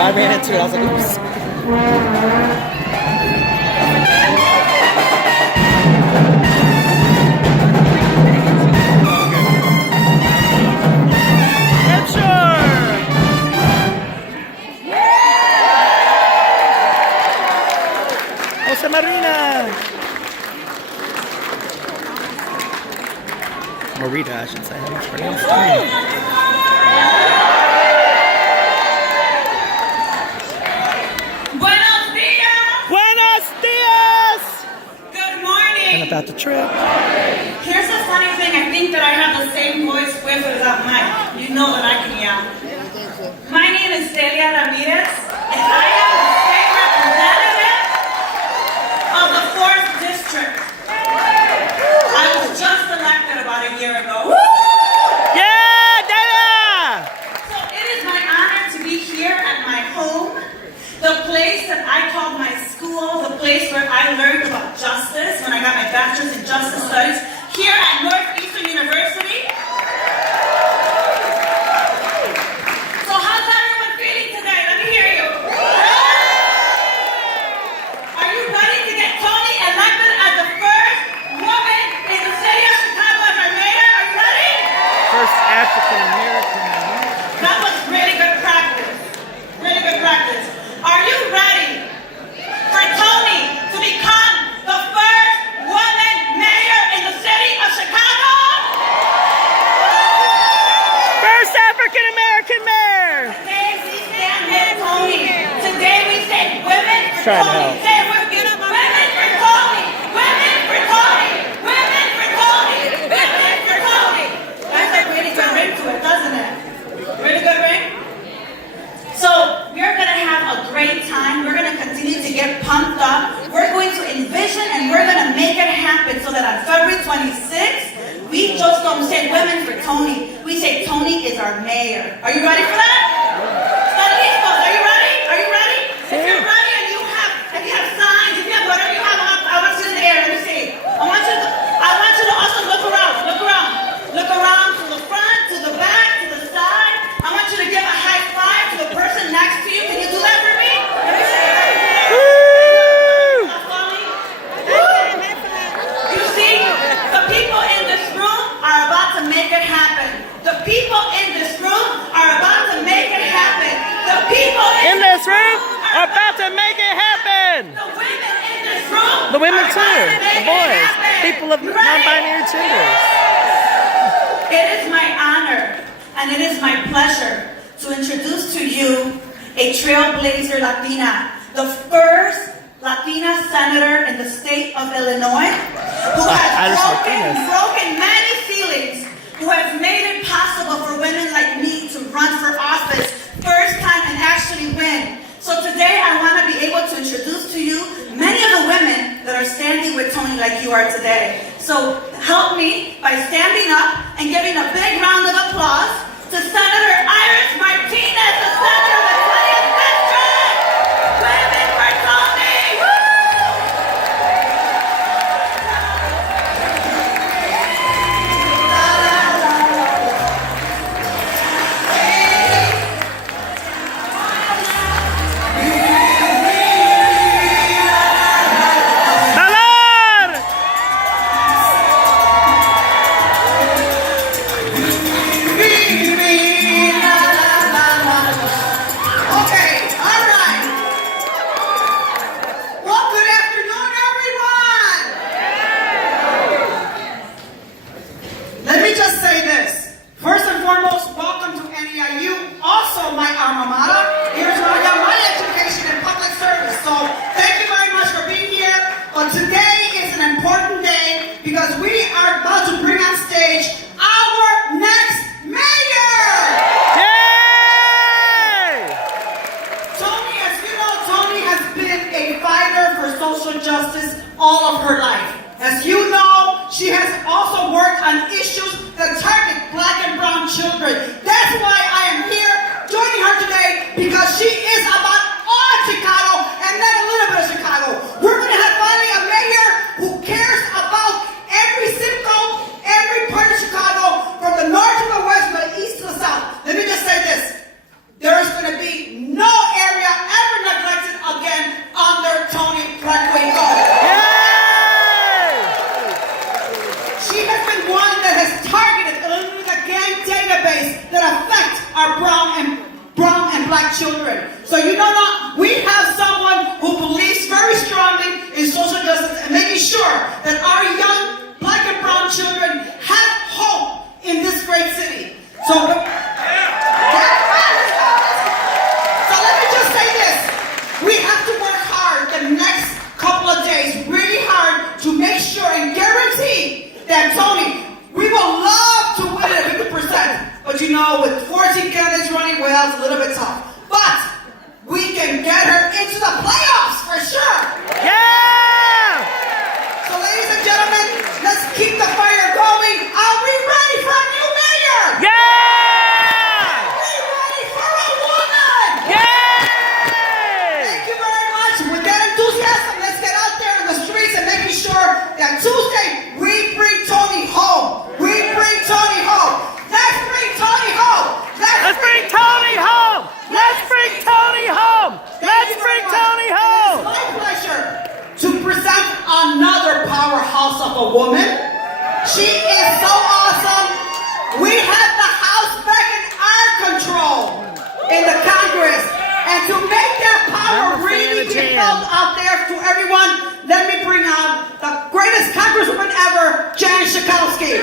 I ran into it. I was like, oops. Jose Marina. Marita, I should say. How much for about the trip. Here's the funny thing, I think that I have the same voice with or without mic. You know that I can yell. My name is Celia Ramirez, and I am the state representative of the 4th District. I was just elected about a year ago. Yeah, Dana! So it is my honor to be here at my home, the place that I called my school, the place where I learned about justice when I got my bachelor's in justice studies here at Northeastern University. So how's everyone feeling today? Let me hear you. Are you ready to get Toni elected as the first woman in the city of Chicago as our mayor? Are you ready? First African American. That was really good practice. Really good practice. Are you ready for Toni to become the first woman mayor in the city of Chicago? First African American mayor. Today we stand with Toni. Today we say women for Trying to Toni. help. Say women for Toni. Women for Toni. Women for Toni. Women for Toni. That's a really good ring to it, doesn't it? Really good ring? So we're going to have a great time. We're going to continue to get pumped up. We're going to envision and we're going to make it happen so that on February 26th, we just don't say women for Toni. We say Toni is our mayor. Are you ready for that? Stalistos, are you ready? Are you ready? If you're ready and you have signs, if you have whatever you have, I want you in the air. Let me see. I want you to also look around. Look around. Look around to the front, to the back, to the side. I want you to give a high five to the person next to you. Can you do that for me? Let me see. You see, the people in this room are about to make it happen. The people in this room are about to make it happen. The people in this room are about to make it happen. The women in this room. The women too. The boys. People of non-binary genders. It is my honor and it is my pleasure to introduce to you a trailblazer Latina, the first Latina senator in the state of Illinois, who has broken many ceilings, who has made it possible for women like me to run for office first time and actually win. So today I want to be able to introduce to you many of the women that are standing with Toni like you are today. So help me by standing up and giving a big round of applause to Senator Iris Martinez, the senator of the 20th District. Women for Toni! children. That's why I am here joining her today, because she is about all Chicago and not a little bit of Chicago. We're going to have finally a mayor who cares about every zip code, every part of Chicago, from the north to the west, from the east to the south. Let me just say this. There is going to be no area ever neglected again under Toni Preckwinkle. She has been one that has targeted the gang database that affects our brown and black children. So you know what? We have someone who believes very strongly in social justice and making sure that our young black and brown children have hope in this great city. So let me just say this. We have to work hard the next couple of days, really hard, to make sure and guarantee that Toni, we will love to win it 50%. But you know, with 14 candidates running, well, it's a little bit tough. But we can get her into the playoffs for sure. Yeah! So ladies and gentlemen, let's keep the fire going. Are we ready for a new mayor? Yeah! Are we ready for a woman? Yeah! Thank you very much. With that enthusiasm, let's get out there in the streets and making sure that Tuesday we bring Toni home. We bring Toni home. Let's bring Toni home. Let's bring Toni home. Let's bring Toni home. Let's bring Toni home. It's my pleasure to present another powerhouse of a woman. She is so awesome. We have the House back in our control in the Congress. And to make that power really be felt out there to everyone, let me bring on the greatest Congresswoman ever, Jan Schakowsky.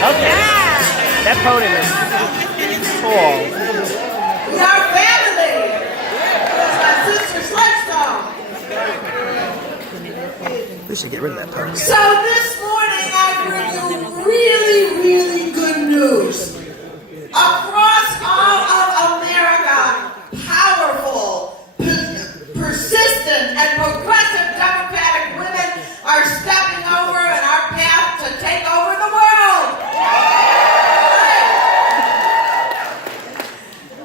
Okay. That podium is cool. We are family. That's my sister's lifestyle. We should get rid of that podium. So this morning I bring you really, really good news. Across all of America, powerful, persistent, and progressive Democratic women are stepping over in our path to take over the world.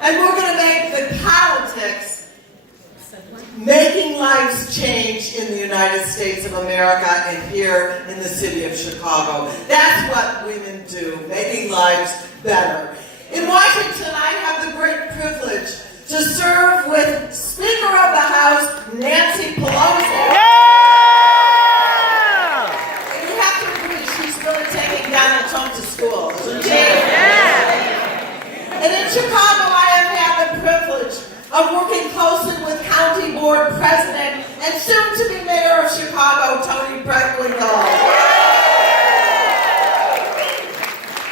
And we're going to make the politics making lives change in the United States of America and here in the city of Chicago. That's what women do, making lives better. In Washington, I have the great privilege to serve with Speaker of the House, Nancy Pelosi. Yeah! And you have to agree, she's really taking Donald Trump to school, isn't she? Yeah! And in Chicago, I have had the privilege of working closely with County Board President and soon-to-be Mayor of Chicago, Toni Preckwinkle.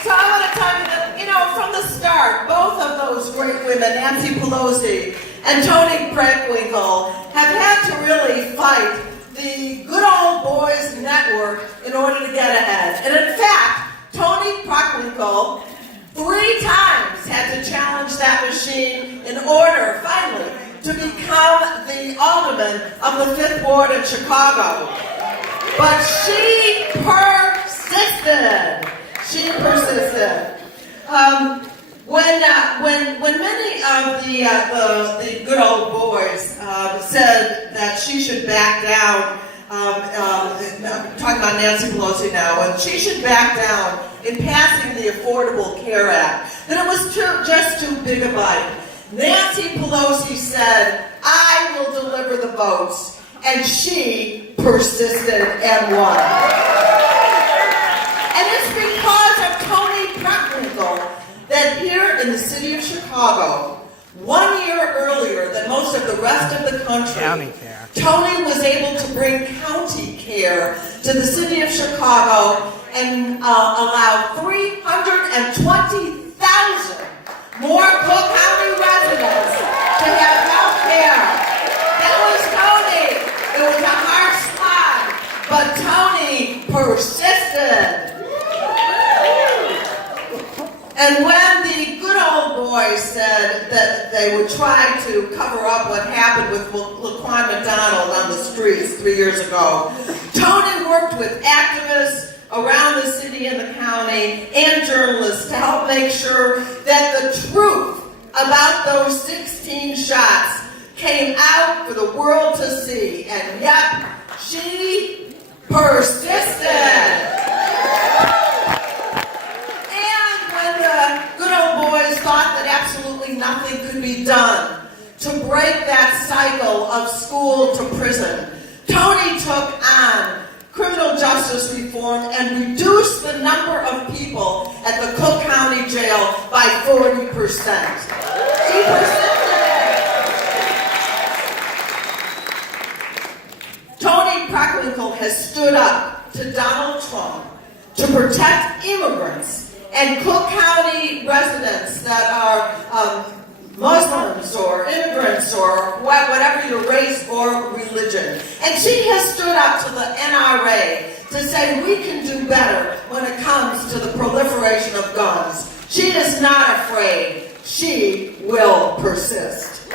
So I want to tell you that, you know, from the start, both of those great women, Nancy Pelosi and Toni Preckwinkle, have had to really fight the good old boys network in order to get ahead. And in fact, Toni Preckwinkle 3 times had to challenge that machine in order, finally, to become the alderman of the 5th Ward in Chicago. But she persisted. She persisted. When many of the good old boys said that she should back down, talking about Nancy Pelosi now, and she should back down in passing the Affordable Care Act, that it was just too big a bite. Nancy Pelosi said, I will deliver the votes, and she persisted and won. And it's because of Toni Preckwinkle that here in the city of Chicago, 1 year earlier than most of the rest of the country, Toni was able to bring county care to the city of Chicago and allow 320,000 more Cook County residents to have health care. That was Toni. It was a hard slog, but Toni persisted. And when the good old boys said that they would try to cover up what happened with Laquan McDonald on the streets 3 years ago, Toni worked with activists around the city and the county and journalists to help make sure that the truth about those 16 shots came out for the world to see. And yet, she persisted. Thought that absolutely nothing could be done to break that cycle of school to prison, Toni took on criminal justice reform and reduced the number of people at the Cook County Jail by 40%. She persisted. Toni Preckwinkle has stood up to Donald Trump to protect immigrants and Cook County residents that are Muslims or immigrants or whatever your race or religion. And she has stood up to the NRA to say we can do better when it comes to the proliferation of guns. She is not afraid. She will persist.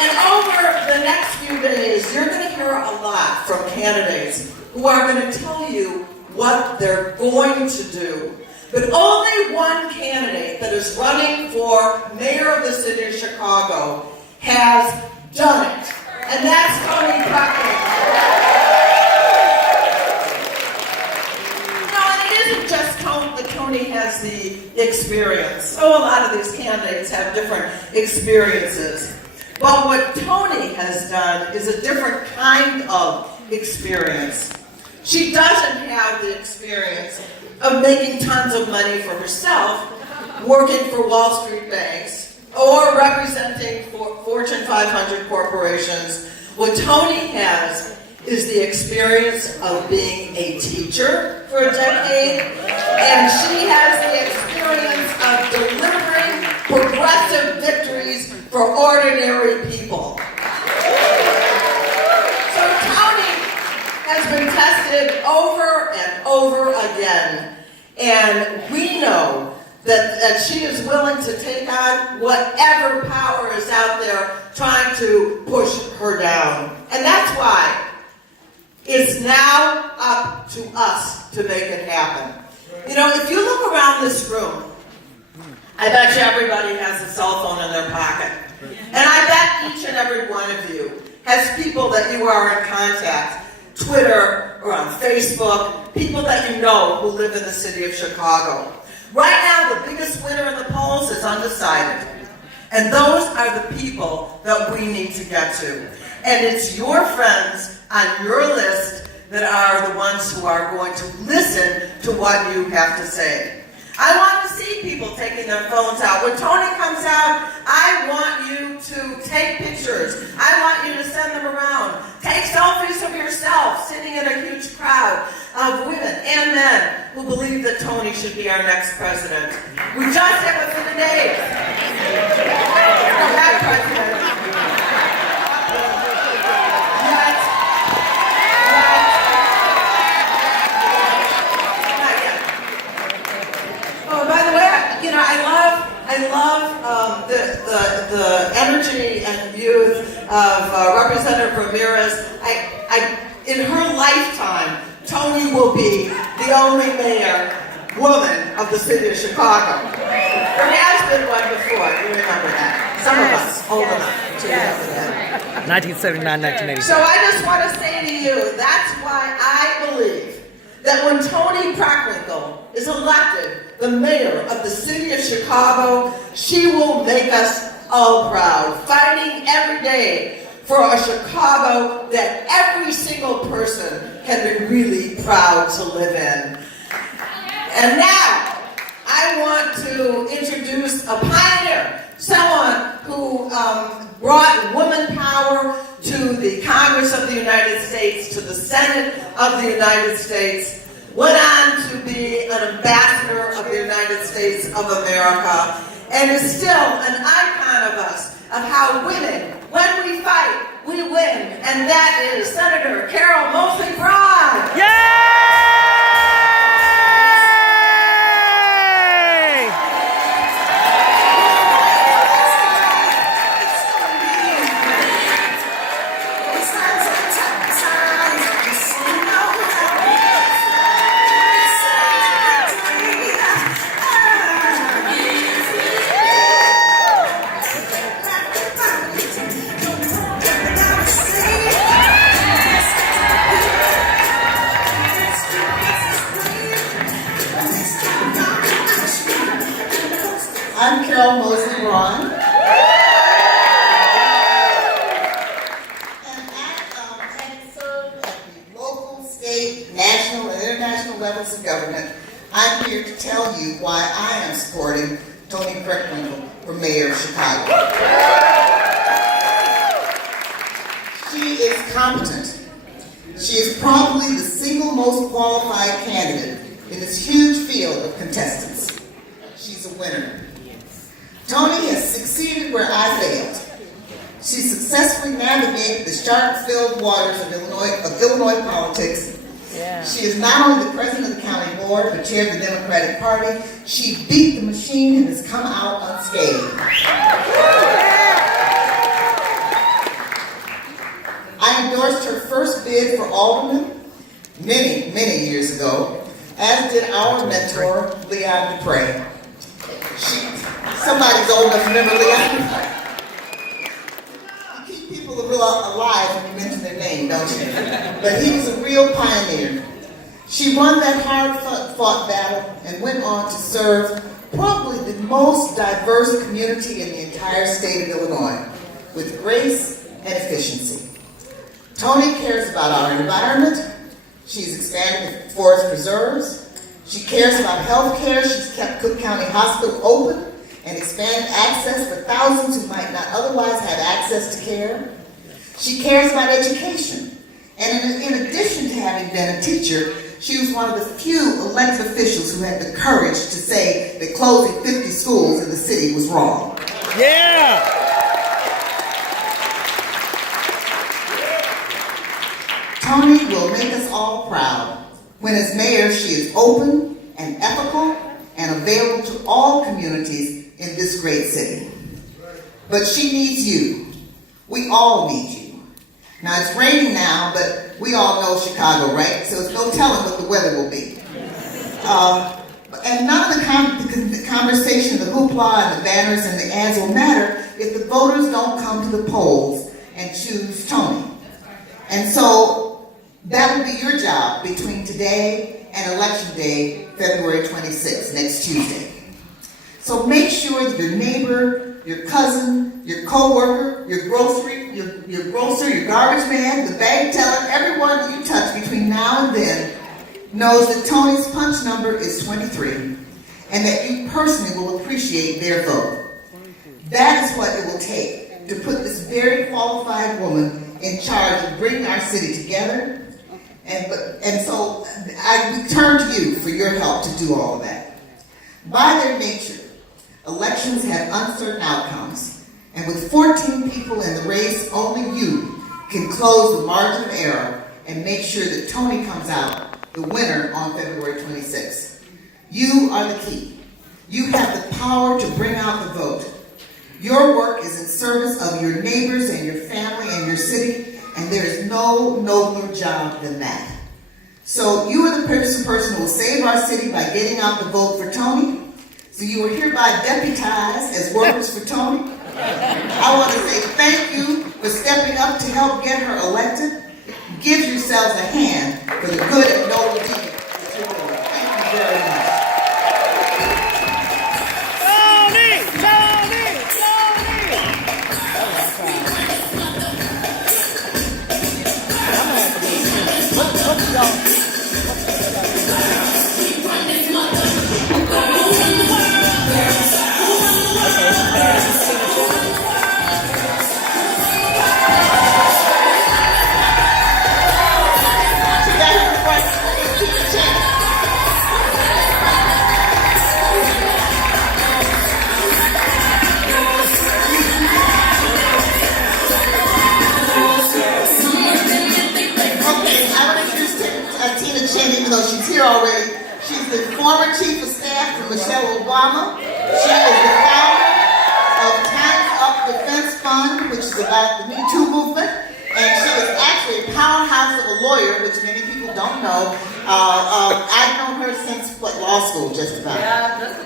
And over the next few days, you're going to hear a lot from candidates who are going to tell you what they're going to do. But only one candidate that is running for mayor of the city of Chicago has done it. And that's Toni Preckwinkle. No, and it isn't just that Toni has the experience. So a lot of these candidates have different experiences. But what Toni has done is a different kind of experience. She doesn't have the experience of making tons of money for herself, working for Wall Street banks, or representing Fortune 500 corporations. What Toni has is the experience of being a teacher for a decade, and she has the experience of delivering progressive victories for ordinary people. Has been tested over and over again, and we know that she is willing to take on whatever power is out there trying to push her down. And that's why it's now up to us to make it happen. You know, if you look around this room, I bet you everybody has a cell phone in their pocket. And I bet each and every one of you has people that you are in contact, Twitter or on Facebook, people that you know who live in the city of Chicago. Right now, the biggest winner in the polls is undecided. And those are the people that we need to get to. And it's your friends on your list that are the ones who are going to listen to what you have to say. I want to see people taking their phones out. When Toni comes out, I want you to take pictures. I want you to send them around. Take selfies of yourself sitting in a huge crowd of women and men who believe that Toni should be our next president. We just have a few days. That president. I love the energy and youth of Representative Ramirez. In her lifetime, Toni will be the only mayor woman of the city of Chicago. There has been one before, you remember that. Some of us old enough to remember that. 1979, 1980. So I just want to say to you, that's why I believe that when Toni Preckwinkle is elected the mayor of the city of Chicago, she will make us all proud, fighting every day for a Chicago that every single person can be really proud to live in. And now, I want to introduce a pioneer, someone who brought woman power to the Congress of the United States, to the Senate of the United States, went on to be an ambassador of the United States of America, and is still an icon of us, of how women When we fight, we win. And that is Senator Carol Mosley Braun. Yay! I'm Carol Mosley Braun. And having served at the local, state, national, and international levels of government, I'm here to tell you why I am supporting Toni Preckwinkle for mayor of Chicago. She is competent. She is probably the single most qualified candidate in this huge field of contestants. She's a winner. Toni has succeeded where I failed. She successfully navigated the shark-filled waters of Illinois politics. Yeah. She is not only the president of the county board, but chair of the Democratic Party. She beat the machine and has come out unscathed. I endorsed her first bid for alderman many, many years ago, as did our mentor, Leon Dupre. Somebody's old enough to remember Leon. You keep people alive when you mention their name, don't you? But he was a real pioneer. She won that hard-fought battle and went on to serve probably the most diverse community in the entire state of Illinois, with grace and efficiency. Toni cares about our environment. She's expanded the forest preserves. She cares about health care. She's kept Cook County Hospital open and expanded access for thousands who might not otherwise have access to care. She cares about education. And in addition to having been a teacher, she was one of the few elected officials who had the courage to say that closing 50 schools in the city was wrong. Yeah! Toni will make us all proud when as mayor she is open and ethical and available to all communities in this great city. But she needs you. We all need you. Now it's raining now, but we all know Chicago, right? So it's no telling what the weather will be. And none of the conversation, the hoopla and the banners and the ads will matter if the voters don't come to the polls and choose Toni. And so that will be your job between today and Election Day, February 26th, next Tuesday. So make sure that your neighbor, your cousin, your co-worker, your grocer, your garbage man, the bank teller, everyone you touch between now and then knows that Toni's punch number is 23 and that you personally will appreciate their vote. That is what it will take to put this very qualified woman in charge of bringing our city together. And so I turn to you for your help to do all of that. By their nature, elections have uncertain outcomes, and with 14 people in the race, only you can close the margin of error and make sure that Toni comes out the winner on February 26th. You are the key. You have the power to bring out the vote. Your work is in service of your neighbors and your family and your city, and there is no nobler job than that. So you are the person who will save our city by getting out the vote for Toni. So you are hereby deputized as workers for Toni. I want to say thank you for stepping up to help get her elected. Give yourselves a hand for the good and noble deed that you're doing. Thank you very much. Toni! Toni! even though she's here already. She's the former chief of staff for Michelle Obama. She is the founder of Time's Up Defense Fund, which is about the Me Too movement. And she is actually a powerhouse of a lawyer, which many people don't know. I've known her since, law school, just about.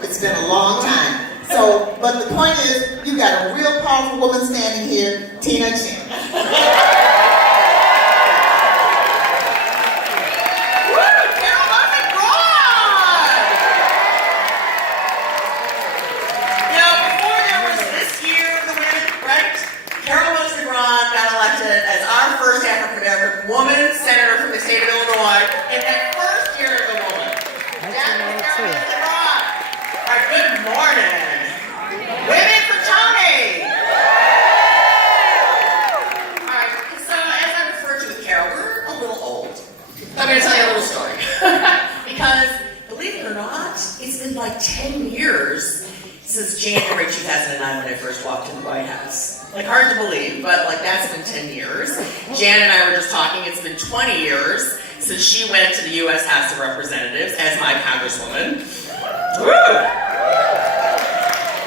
It's been a long time. So, but the point is, you got a real powerful woman standing here, Tina Chin. Woman senator from the state of Illinois in that first year as a woman. All right, good morning. Women for Toni. All right, so as I referred to with Carol, we're a little old. I'm going to tell you a little story. Because, believe it or not, it's been like 10 years since January 2009 when I first walked in the White House. Like, hard to believe, but like that's been 10 years. Jan and I were just talking, it's been 20 years since she went to the U.S. House of Representatives as my congresswoman. Woo!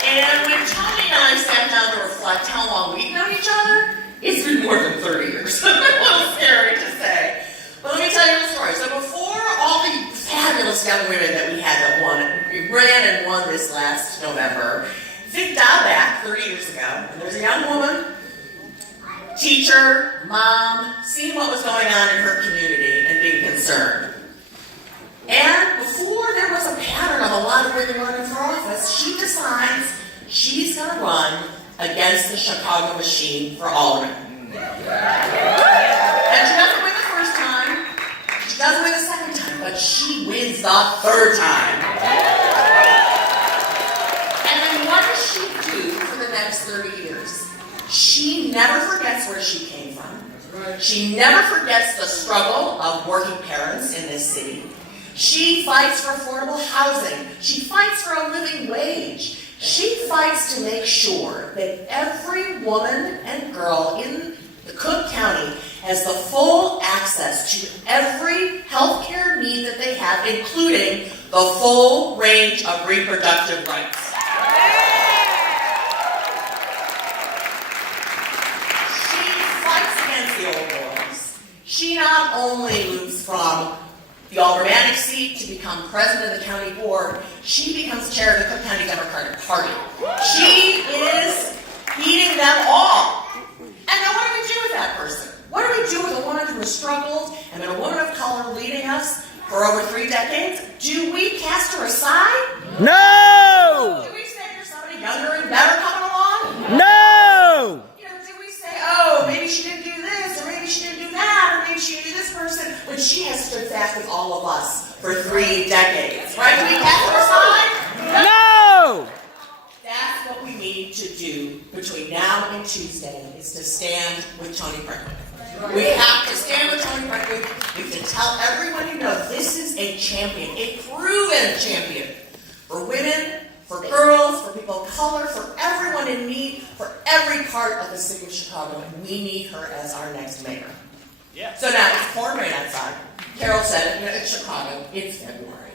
And when Toni and I sat down to reflect how long we've known each other, it's been more than 30 years. A little scary to say. But let me tell you the story. So before all the fabulous young women that we had that ran and won this last November, think dial back 30 years ago, and there's a young woman, teacher, mom, seeing what was going on in her community and being concerned. And before there was a pattern of a lot of women running for office, she decides she's going to run against the Chicago machine for alderman. And she doesn't win the first time, she doesn't win the second time, but she wins the third time. What does she do for the next 30 years? She never forgets where she came from. She never forgets the struggle of working parents in this city. She fights for affordable housing. She fights for a living wage. She fights to make sure that every woman and girl in the Cook County has the full access to every health care need that they have, including the full range of reproductive rights. The old boys. She not only moves from the aldermanic seat to become president of the county board, she becomes chair of the Cook County Democratic Party. She is beating them all. And now what do we do with that person? What do we do with a woman who has struggled and been a woman of color leading us for over 3 decades? Do we cast her aside? No! Do we say there's somebody younger and better coming along? No! Oh, maybe she didn't do this, or maybe she didn't do that, or maybe she didn't do this person, when she has stood fast with all of us for 3 decades. Right? Do we cast her aside? No! That's what we need to do between now and Tuesday, is to stand with Toni Preckwinkle. We have to stand with Toni Preckwinkle. We can tell everyone you know this is a champion, a proven champion for women, for girls, for people of color, for everyone in need, for every part of the city of Chicago, and we need her as our next mayor. Yeah. So now, it's pouring rain outside. Carol said, it's Chicago, it's February,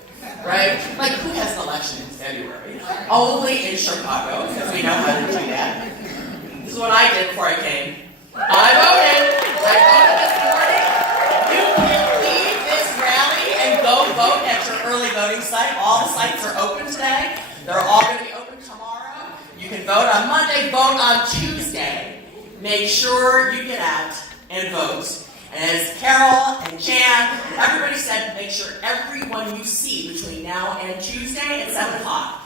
right? Like, who has an election in February? Only in Chicago, because we know how to do that. This is what I did before I came. I voted this morning. You can leave this rally and go vote at your early voting site. All the sites are open today. They're all going to be open tomorrow. You can vote on Monday, vote on Tuesday. Make sure you get out and vote. And as Carol and Jan and everybody said, make sure everyone you see between now and Tuesday at 7 o'clock,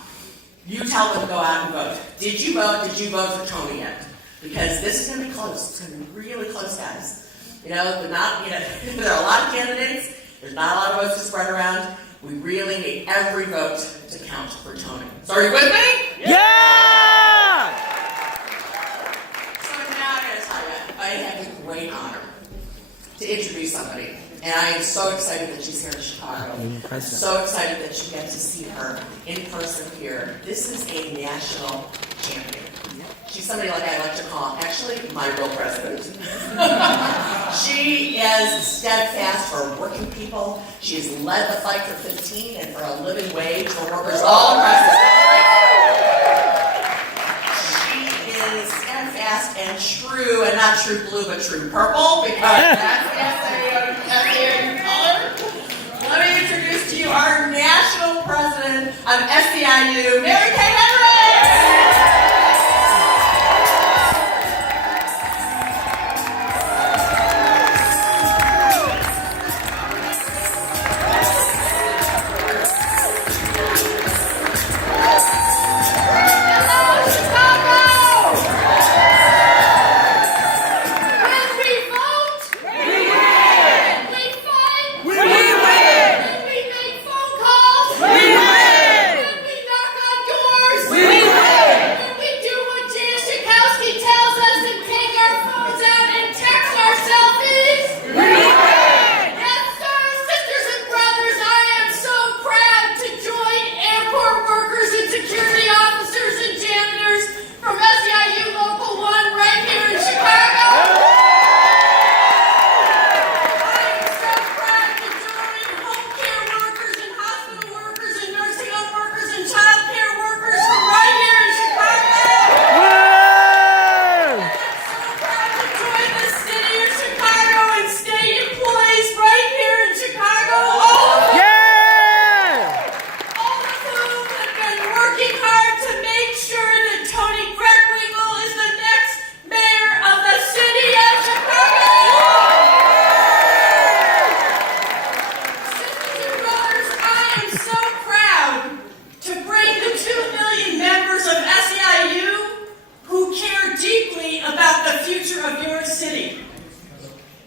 you tell them to go out and vote. Did you vote? Did you vote for Toni yet? Because this is going to be close. It's going to be really close, guys. There are a lot of candidates. There's not a lot of votes to spread around. We really need every vote to count for Toni. So are you with me? Yeah! So now I gotta tell you, I have the great honor to introduce somebody. And I am so excited that she's here in Chicago. I'm so excited that you get to see her in person here. This is a national champion. She's somebody like I like to call, actually, my real president. She is steadfast for working people. She has led the fight for 15 and for a living wage for workers all across the state. She is steadfast and true, and not true blue, but true purple, because that's the SAU color. Let me introduce to you our national president of SEIU, Mary Kay Henry.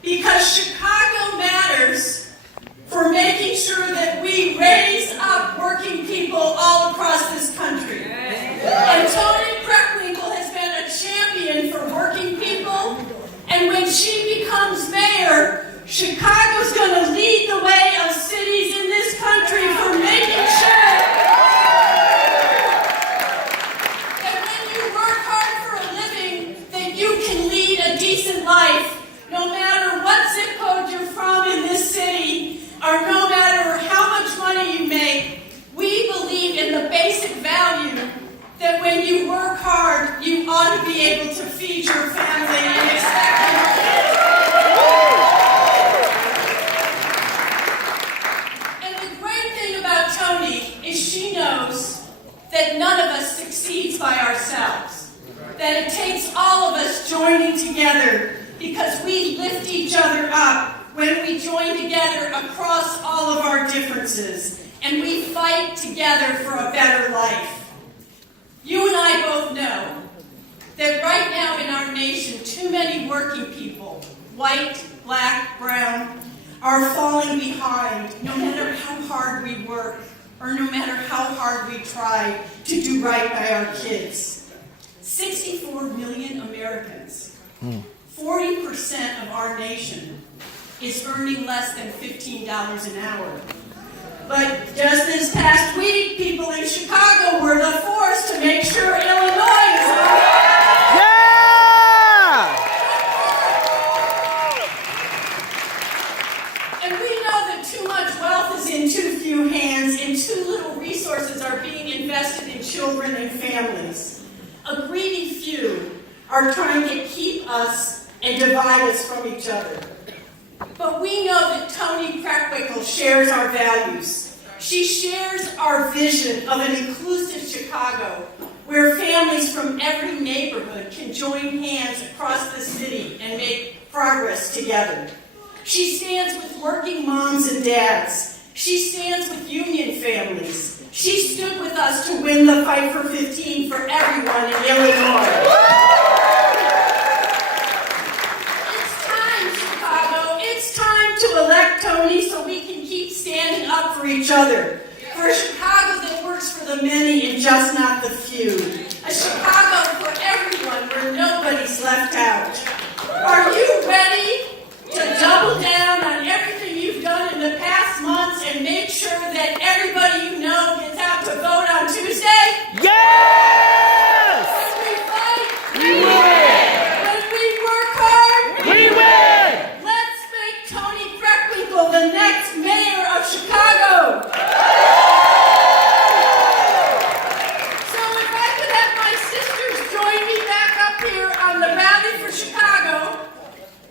Because Chicago matters for making sure that we raise up working people all across this country. And Toni Preckwinkle has been a champion for working people. And when she becomes mayor, Chicago's going to lead the way of cities in this country for making sure that when you work hard for a living, that you can lead a decent life. No matter what zip code you're from in this city, or no matter how much money you make, we believe in the basic value that when you work hard, you ought to be able to feed your family and expect And the great thing about Toni is she knows that none of us succeeds by ourselves, that it takes all of us joining together, because we lift each other up when we join together across all of our differences, and we fight together for a better life. You and I both know that right now in our nation, too many working people, white, black, brown, are falling behind no matter how hard we work or no matter how hard we try to do right by our kids. 64 million Americans. 40% of our nation is earning less than $15 an hour. But just this past week, people in Chicago were the force to make sure Illinois is on. Yeah! And we know that too much wealth is in too few hands, and too little resources are being invested in children and families. A greedy few are trying to keep us and divide us from each other. But we know that Toni Preckwinkle shares our values. She shares our vision of an inclusive Chicago where families from every neighborhood can join hands across the city and make progress together. She stands with working moms and dads. She stands with union families. She stood with us to win the fight for 15 for everyone in Illinois. To elect Toni so we can keep standing up for each other. For a Chicago that works for the many and just not the few. A Chicago for everyone where nobody's left out. Are you ready to double down on everything you've done in the past months and make sure that everybody you know gets out to vote on Tuesday? Yes! Can we fight? the next mayor of Chicago. So if I could have my sisters join me back up here on the Rally for Chicago,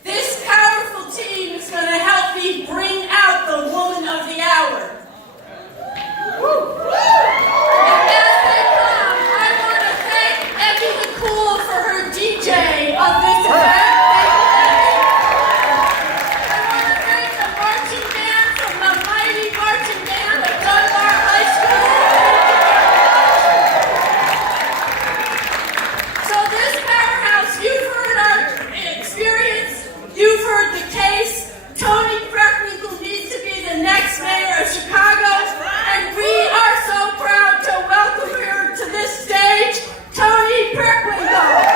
this powerful team is going to help me bring out the woman of the hour. And as they come, I want to thank Evie the Cool for her DJ of this event. I want to thank the marching band from the mighty marching band of Dunbar High School. So this powerhouse, you've heard our experience, you've heard the case. Toni Preckwinkle needs to be the next mayor of Chicago, and we are so proud to welcome her to this stage, Toni Preckwinkle.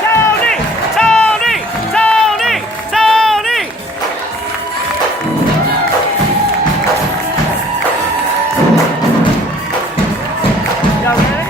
Toni! Toni! Toni! Toni! Y'all ready?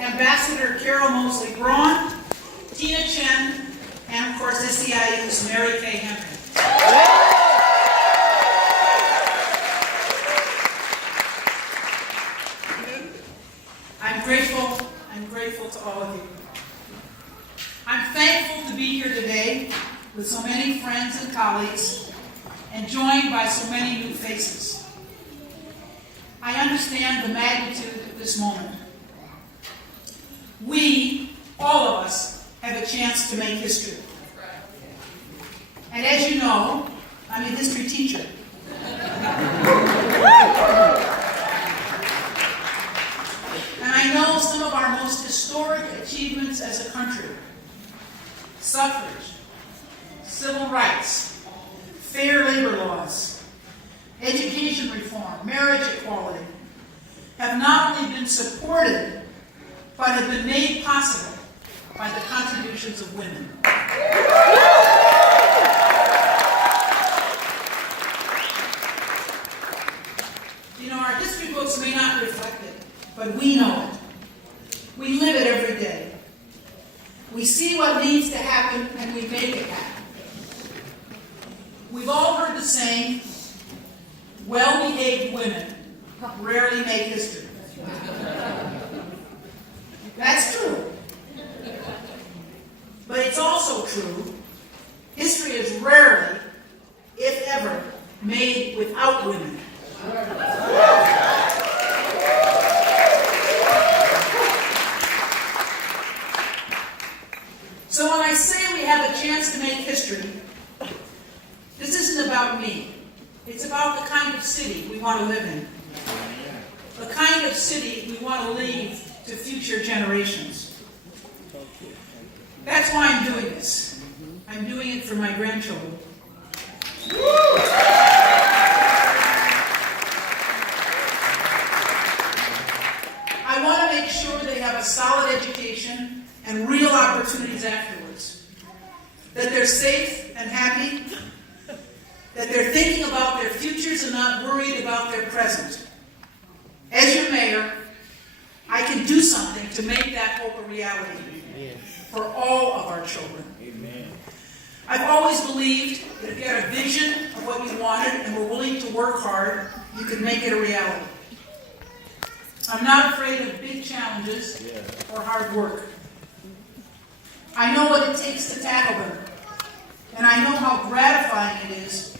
Ambassador Carol Mosley Braun, Tina Chen, and of course SEIU's Mary Kay Henry. I'm grateful to all of you. I'm thankful to be here today with so many friends and colleagues and joined by so many new faces. I understand the magnitude of this moment. We, all of us, have a chance to make history. And as you know, I'm a history teacher. And I know some of our most historic achievements as a country: suffrage, civil rights, fair labor laws, education reform, marriage equality, have not only been supported, but have been made possible by the contributions of women. You know, our history books may not reflect it, but we know it. We live it every day. We see what needs to happen, and we make it happen. We've all heard the saying, well-behaved women rarely make history. That's true. But it's also true, history is rarely, if ever, made without women. So when I say we have a chance to make history, this isn't about me. It's about the kind of city we want to live in. The kind of city we want to leave to future generations. That's why I'm doing this. I'm doing it for my grandchildren. I want to make sure they have a solid education and real opportunities afterwards. That they're safe and happy. That they're thinking about their futures and not worried about their present. As your mayor, I can do something to make that hope a reality for all of our children. Amen. I've always believed that if you had a vision of what you wanted and were willing to work hard, you could make it a reality. I'm not afraid of big challenges or hard work. I know what it takes to tackle them, and I know how gratifying it is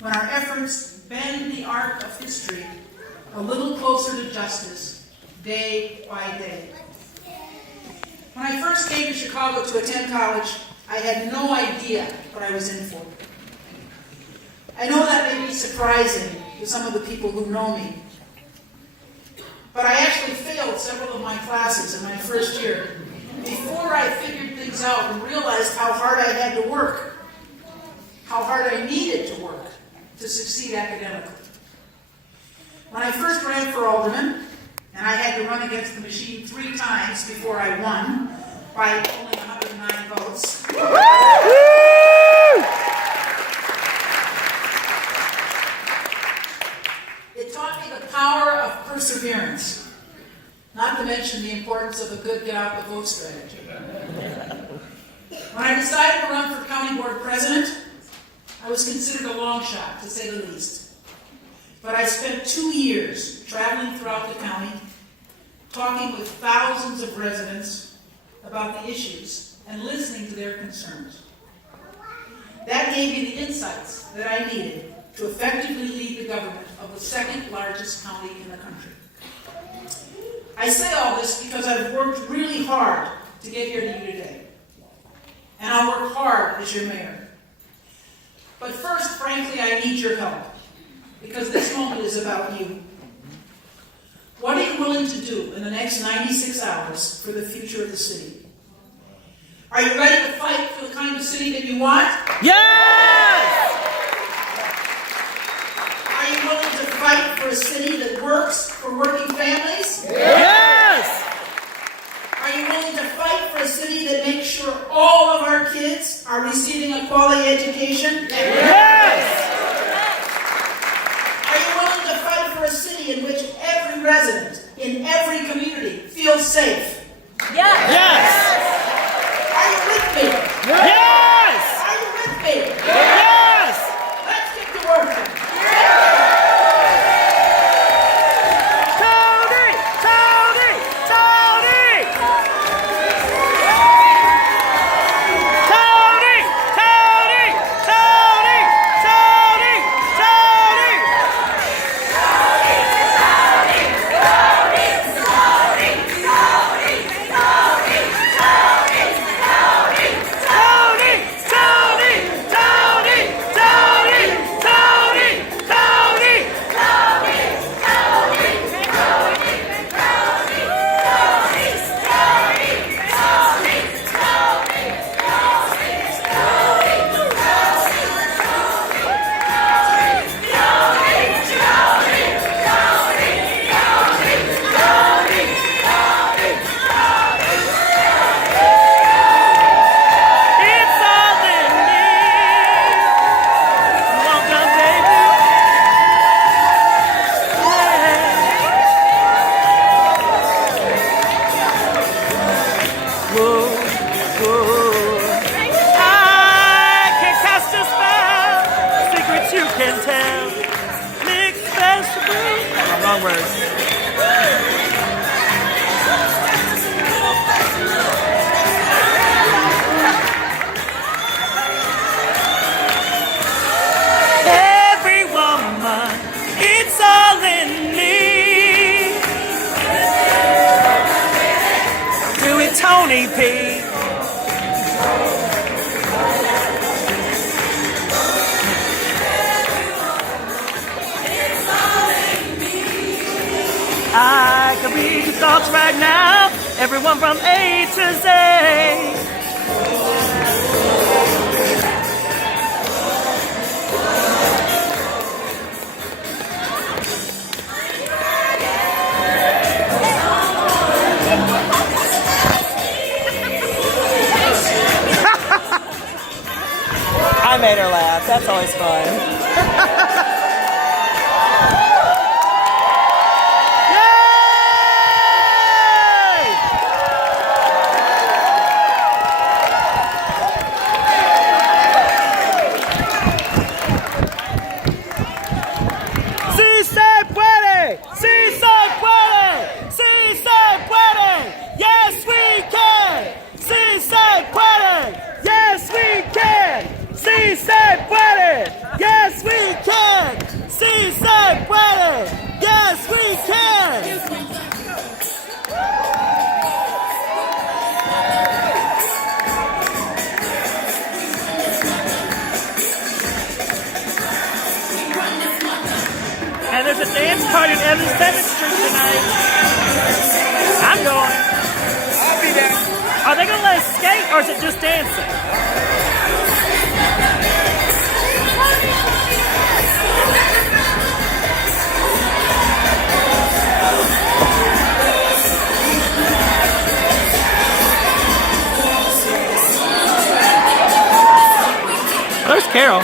when our efforts bend the arc of history a little closer to justice, day by day. When I first came to Chicago to attend college, I had no idea what I was in for. I know that may be surprising to some of the people who know me, but I actually failed several of my classes in my first year before I figured things out and realized how hard I had to work, how hard I needed to work to succeed academically. When I first ran for alderman, and I had to run against the machine 3 times before I won by only 109 votes. It taught me the power of perseverance, not to mention the importance of a good get out the vote strategy. When I decided to run for county board president, I was considered a long shot, to say the least. But I spent 2 years traveling throughout the county, talking with thousands of residents about the issues and listening to their concerns. That gave me the insights that I needed to effectively lead the government of the 2nd largest county in the country. I say all this because I've worked really hard to get here to you today. And I'll work hard as your mayor. But first, frankly, I need your help, because this moment is about you. What are you willing to do in the next 96 hours for the future of the city? Are you ready to fight for the kind of city that you want? Yes! Are you willing to fight for a city that works for working families? Yes! Are you willing to fight for a city that makes sure all of our kids are receiving a quality education? Yes! Are you willing to fight for a city in which every resident in every community feels safe? Yes! Are you with me? Yes! Are you with me? Yes! Let's get to work then. Toni! Toni! Toni! Toni! Toni! Toni! Toni! Toni! Toni P. I can read your thoughts right now, everyone from A to Z. I made her laugh. That's always fun. And there's a dance party in Evans 7th Street tonight. I'm going. I'll be there. Are they going to let us skate or is it just dancing? There's Carol.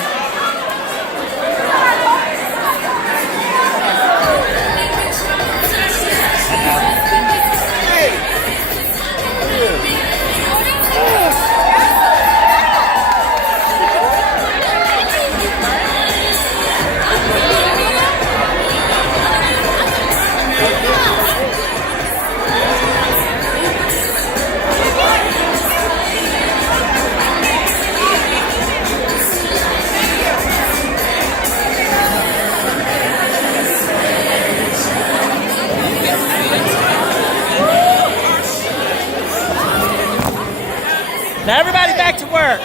Now everybody back to work.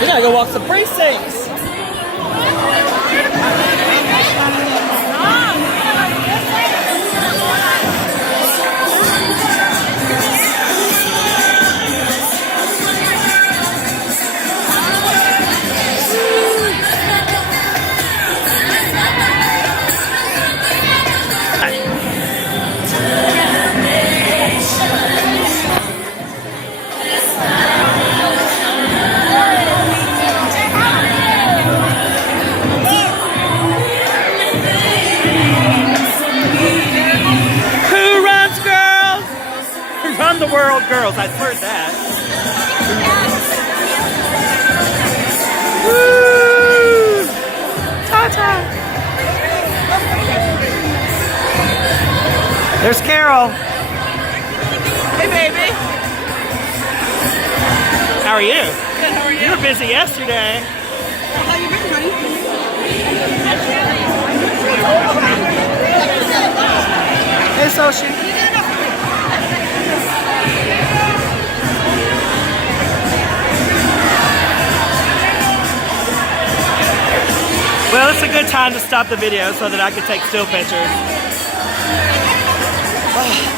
We gotta go walk some precincts. Run the world, girls. I'd heard that. Woo! Ta-ta. There's Carol. Hey, baby. How are you? Good, how are you? You were busy yesterday. How you been, honey? Hey, Soshi. Well, it's a good time to stop the video so that I can take still pictures.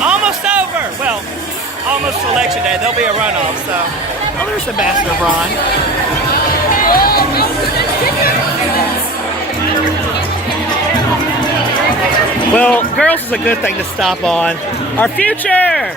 Almost over. Well, almost election day. There'll be a runoff, so. Oh, there's Ambassador Braun. Well, girls is a good thing to stop on. Our future!